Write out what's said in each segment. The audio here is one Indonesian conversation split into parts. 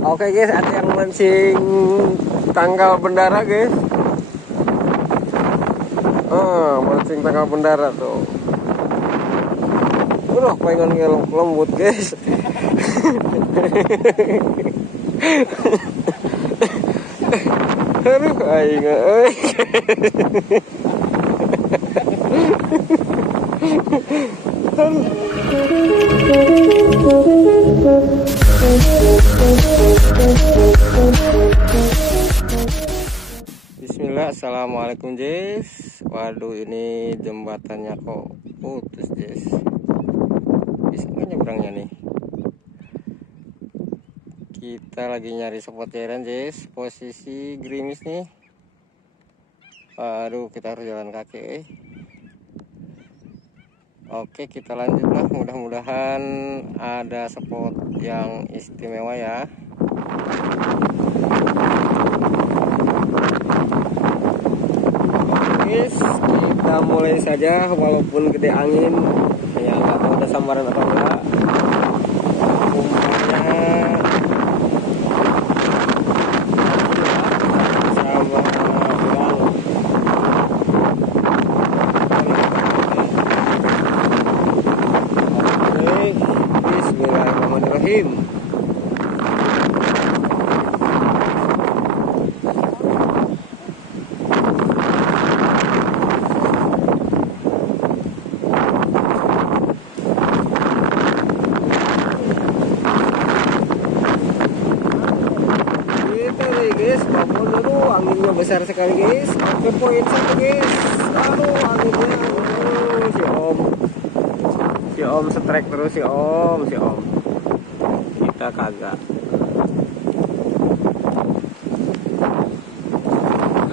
Oke guys, ada yang mancing tangkal bendara guys. Mancing tangkal bendara tuh. Udah pengen lembut guys. Aduh, aing euy. Bismillah, assalamualaikum Jess. Waduh, ini jembatannya kok putus Jess. Bisa nggak nyebrangnya nih? Kita lagi nyari spot cairan Jess. Posisi gerimis nih. Waduh, kita harus jalan kaki. Oke, kita lanjutlah. Mudah-mudahan ada spot yang istimewa ya. Guys, kita mulai saja walaupun gede angin. Ya, nggak tahu ada sambaran atau enggak. Umumnya sama bilang. Oke, bismillahirrahmanirrahim. Guys, babon dulu, anginnya besar sekali guys. Oke, poin satu guys. Aduh, anginnya si om setrek terus si om kita kagak.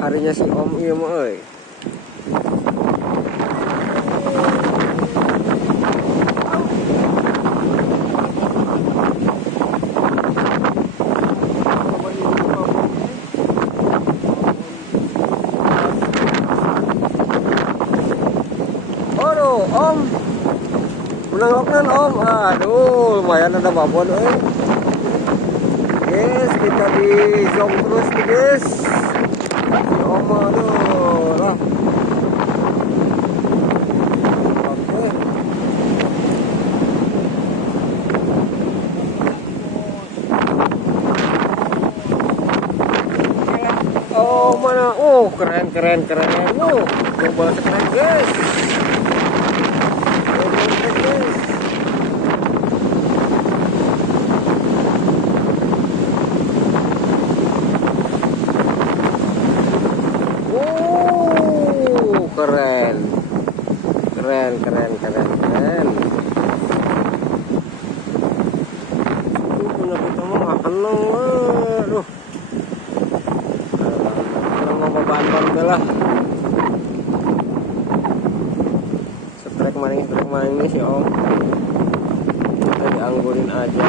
Harinya si om iya mah euy. Om, menengokkan om. Aduh, lumayan ada babon guys, kita di zoom terus nih guys. Om, aduh lah. Oke. Oh mana, keren. Coba keren guys. Keren. Punya kita mah nggak kenal, aduh. Kalau mau bantuan belah. Strek maning nih si om. Kita dianggurin aja.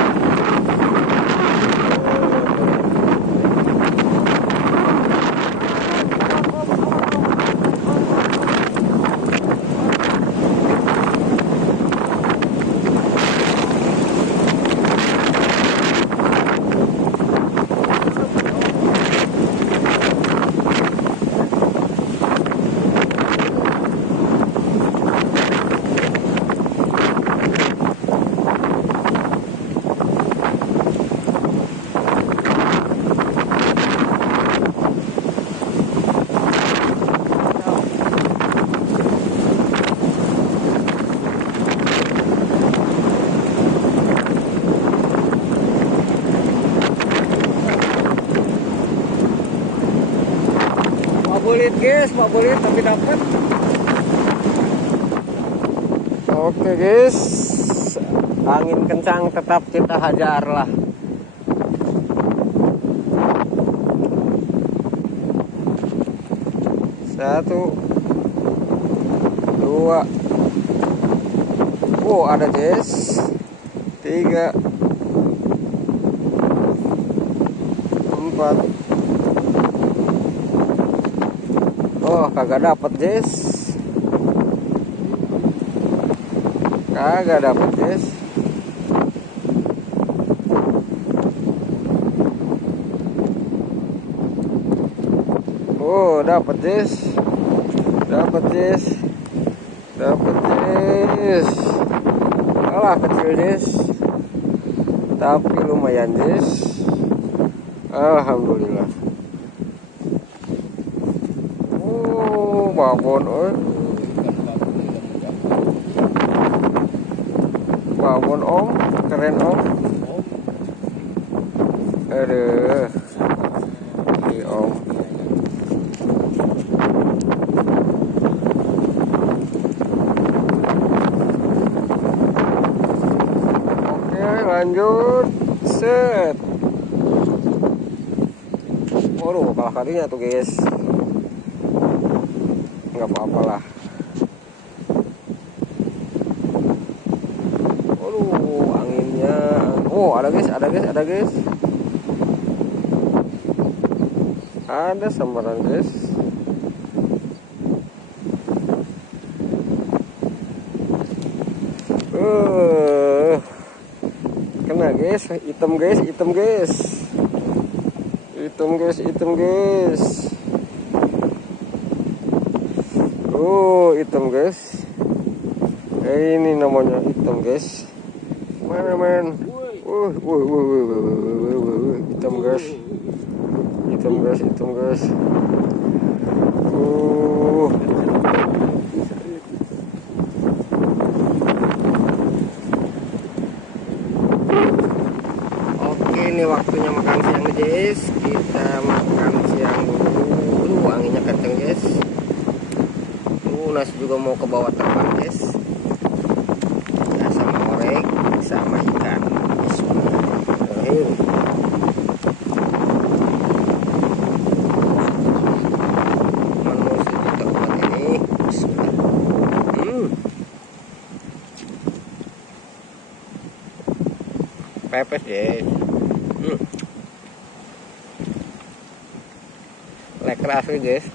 Pak Bolit tapi dapat. Oke guys, angin kencang tetap kita hajar lah. Satu, dua, ada Jess. 3, 4. Kagak dapat Jess. Kagak dapat Jess. Oh, dapat Jess. Dapat Jess. Dapat Jess. Alah kecil Jess. Tapi lumayan Jess. Alhamdulillah. Oh, babon babon Om, keren Om. Aduh. Ini Om. Oke, lanjut. Set. Waduh, kalah kalinya tuh guys. Nggak apa-apa lah. Waduh, anginnya. Oh, ada guys, ada guys, ada guys. Ada sambaran guys. Kena guys, hitam guys, hitam guys. Hitam guys, hitam guys. Oh, hitam guys. Ini namanya hitam guys. Mana men? Hitam guys. Hitam guys, hitam guys. Oke, ini waktunya makan siang guys. Kita makan siang dulu. Anginnya kenceng guys. Nasi juga mau ke bawah terbang guys. Ya, sama orek, sama ikan. Bismillahirrahmanirrahim. Menu sejuta umat ini. Bismillah. Pepes guys. Leker asli guys.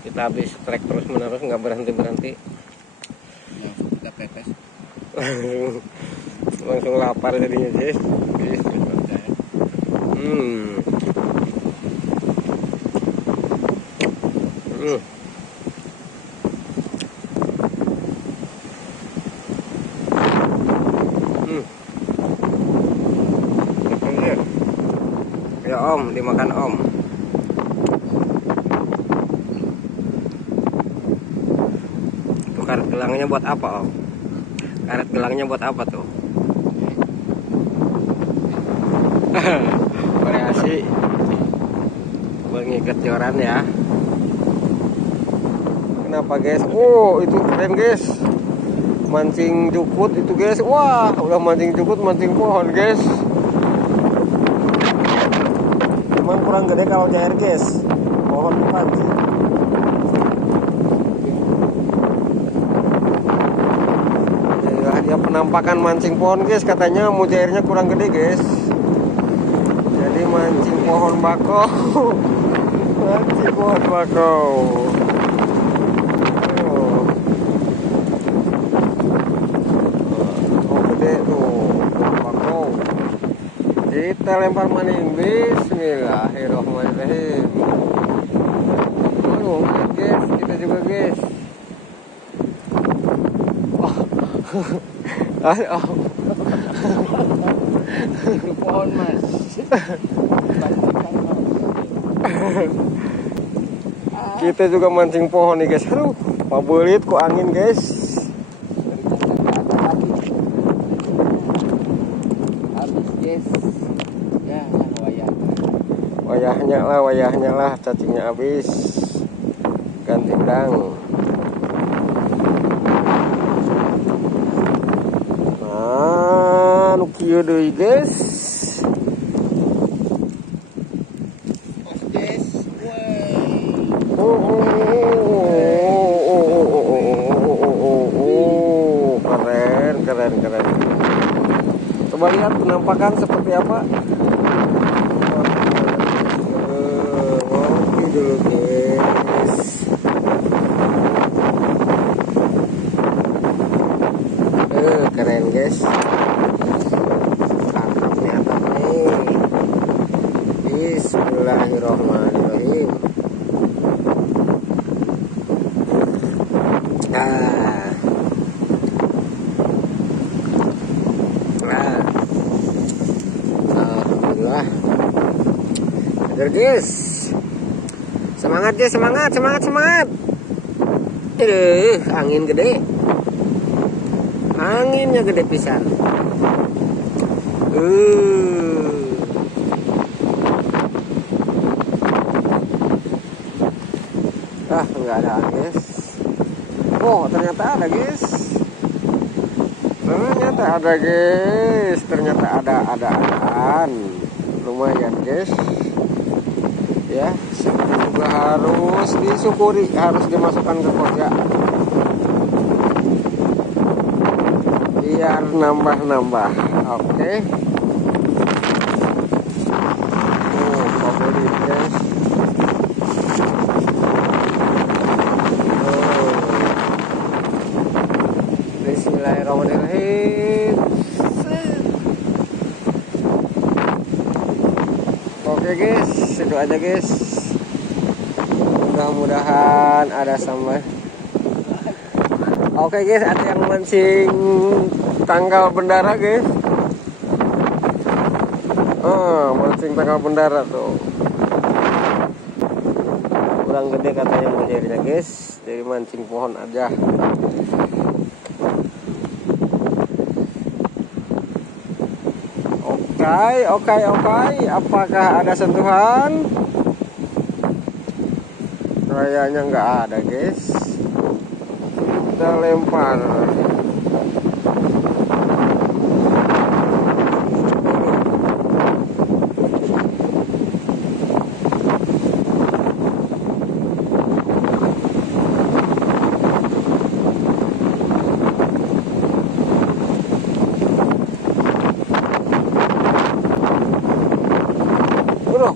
Kita habis trek terus menerus, nggak berhenti kita pepes. Langsung lapar jadinya guys. Ya Om, dimakan Om. Karet gelangnya buat apa Om? Karet gelangnya buat apa tuh? Variasi mengikat joran ya. Kenapa guys? Oh, itu keren guys. Mancing jukut itu guys. Wah, udah mancing jukut, mancing pohon guys. Cuman kurang gede kalau cair guys. Pohon dipancing. Ya, penampakan mancing pohon guys, katanya mujairnya kurang gede guys. Jadi mancing pohon bakau. Mancing pohon bakau. Oh, gede tuh pohon bakau. Kita lempar maning. Bismillahirrahmanirrahim. Oh, guys, kita juga guys. Pohon mas. Kita juga mancing pohon nih guys. Aduh, pabelit kok angin guys. Habis guys. Ya, Wayahnya lah, cacingnya habis. Ganti dang. Kieu deui guys. Keren. Coba lihat penampakan seperti apa. Oke dulu guys. Keren guys. Bismillahirrahmanirrahim. guys. Semangat guys, semangat. Angin gede. Anginnya gede pisan. Nggak ada guys. Oh, ternyata ada guys. Ternyata ada lumayan guys. Ya, juga harus disyukuri, harus dimasukkan ke koja biar nambah. Oke. Favorit guys. Bismillahirrahmanirrahim. Oke guys, itu aja guys. Mudah-mudahan ada sambal. Oke guys, ada yang mancing tangkal bendara guys. Mancing tangkal bendara tuh. Kurang gede katanya mujairnya guys. Jadi mancing pohon aja. Oke. Apakah ada sentuhan? Kayaknya nggak ada guys. Kita lempar.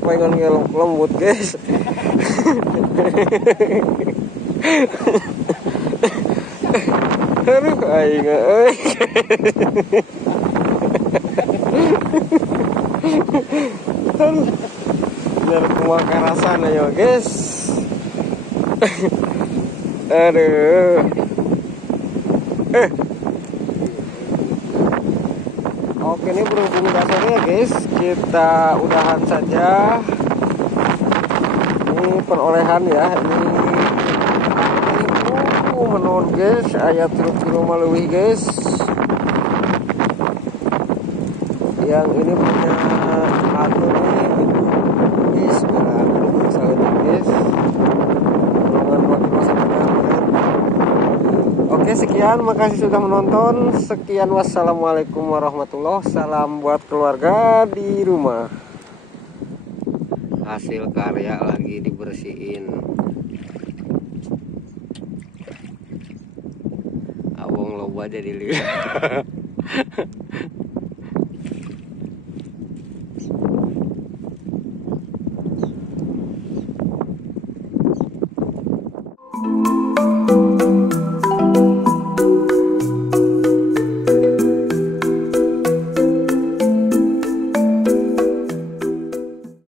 Pengen lembut guys. Aduh, aing euy. Bener kumaha rasana ya guys. Aduh. Oke, ini berhubung dasarnya guys, kita udahan saja. Ini perolehan ya, ini menurut guys, ayat truk kilo malui guys. Yang ini punya satu nih, bismillah, guys. Oke, sekian, makasih sudah menonton. Sekian, wassalamualaikum warahmatullahi wabarakatuh. Salam buat keluarga di rumah. Hasil karya lagi dibersihin. Awong loba jadi lihat.